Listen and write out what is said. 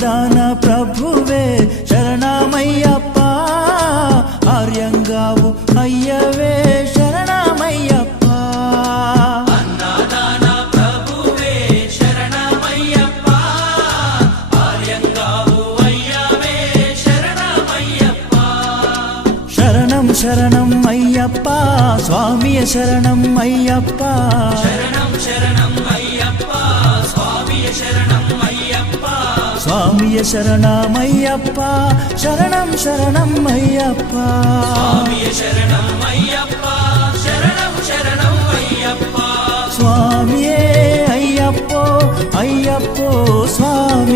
అన్నదాన ప్రభువే శరణమయ్యప్ప, ఆర్యంగావు అయ్యవే శరణమయ్యప్ప. అన్నదాన ప్రభువే శరణమయ్యప్ప, ఆర్యంగావు అయ్యవే శరణమయ్యప్ప. శరణం శరణం అయ్యప్ప, స్వామియ శరణం అయ్యప్ప. శరణం శరణం అయ్యప్ప, స్వామియ శరణం అయ్యప్ప. స్వామియ శరణమయ్యప్ప, శరణం శరణం అయ్యప్ప. స్వామియ శరణం అయ్యప్ప, శరణం శరణం అయ్యప్ప. స్వామియే అయ్యప్పో అయ్యప్పో స్వామి.